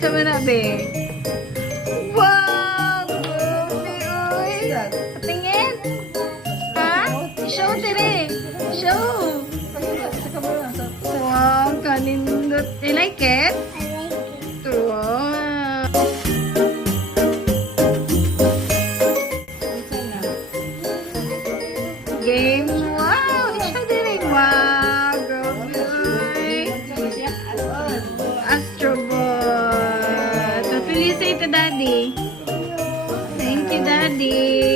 Sama na, be. Wow! Grabe, uy! Tingin! Ha? Show, dire! Show! Wow, kanindot. You like it? Wow! Game. Wow! Siya dire. Wow! Grabe, uy! Astrobot. Papili sa ito, Daddy. Thank you, Daddy.